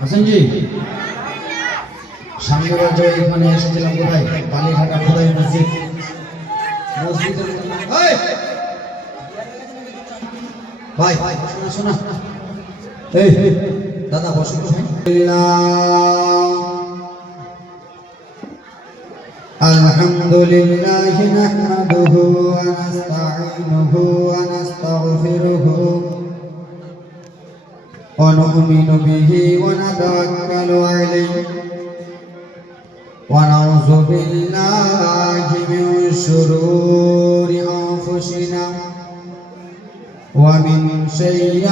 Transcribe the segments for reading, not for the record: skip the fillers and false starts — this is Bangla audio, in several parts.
হাসান জি সামনের যে এখানে এসেছিলাম কোথায় কালীঘাটা কোথায় মসজিদ মসজিদের ভাই শোনা শোনা এই দাদা বসুন আলহামদুলিল্লাহ নাহমাদুহু ওয়া নাস্তাঈনুহু ওয়া নাস্তাগফিরুহু ওয়া নু'মিনু বিহি ওয়া নাতাওয়াক্কালু আলাইহি ওয়া নাউযু বিল্লাহি মিন শুরুরি আনফুসিনা ওয়া মিন সাইয়্যাতি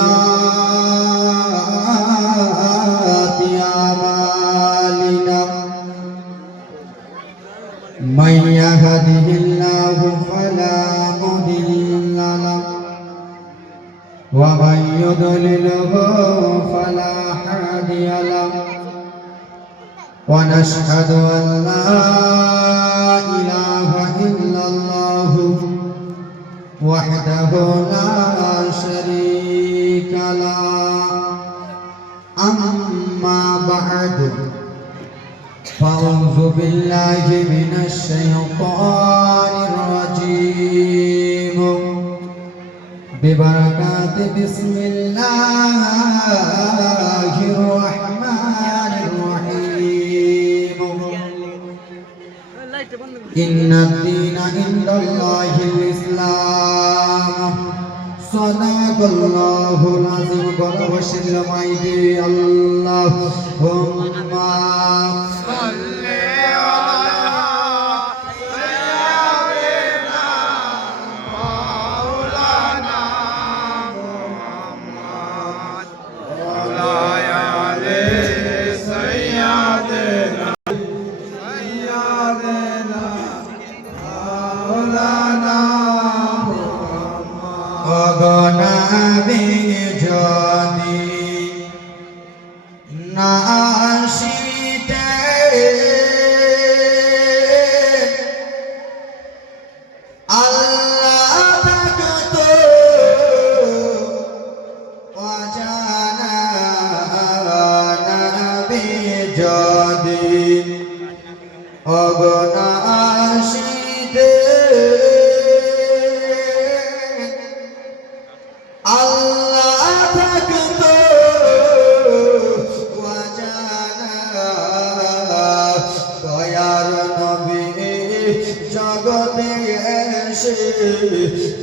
আমালিনা من يهده الله فلا مضل له ومن يضلله فلا هادي له ونشهد أن لا إله إلا الله وحده لا شريك له أما بعد فأعوذ بالله من الشيطان الرجيم ببركات بسم الله الرحمن الرحيم إن الدين عند الله الإسلام صدق الله العظيم قال وسلم عليه اللهم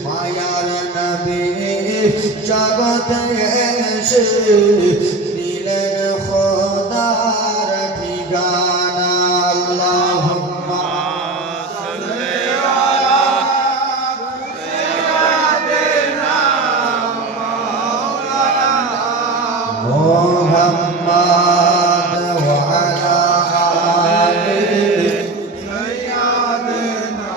মায়ার নবী জগতে এসে দিলেন খোদার ঠিকানা আল্লাহুম্মা সাল্লি আলা সাইয়্যিদিনা মাওলানা মুহাম্মদ ওয়া আলা আলিহি সাইয়্যিদিনা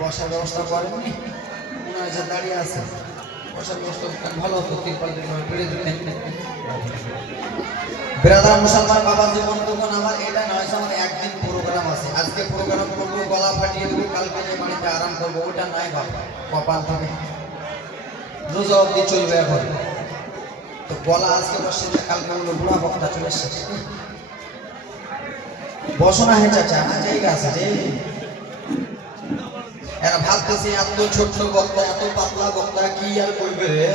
বসার ব্যবস্থা করেননি ওনার যে দাঁড়িয়ে আছে বসার ব্যবস্থা ভালো হতো তিরপাল পেড়ে দিতেন ব্রাদার মুসলমান বাবাজি বন্ধুগণ আমার এটা নয় আমার একদিন প্রোগ্রাম আছে আজকে প্রোগ্রাম করবো গলা ফাটিয়ে দেবো কালকে যে বাড়িতে আরাম করবো ওটা নয় বাবা কপাল থেকে রোজা অব্দি চলবে এখন তো গলা আজকে বসছে কালকে হলো বুড়া বক্তা চলে এসছে বসো না হে চাচা জায়গা আছে যে এরা ভাবতেছে এত ছোট্ট বক্তা এত পাতলা বক্তা কি আর করবে রে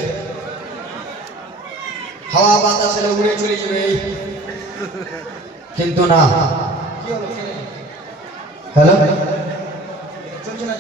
হাওয়া বাতাসে উড়ে চলে যাবে কিন্তু না কি হলো হ্যালো চলছে না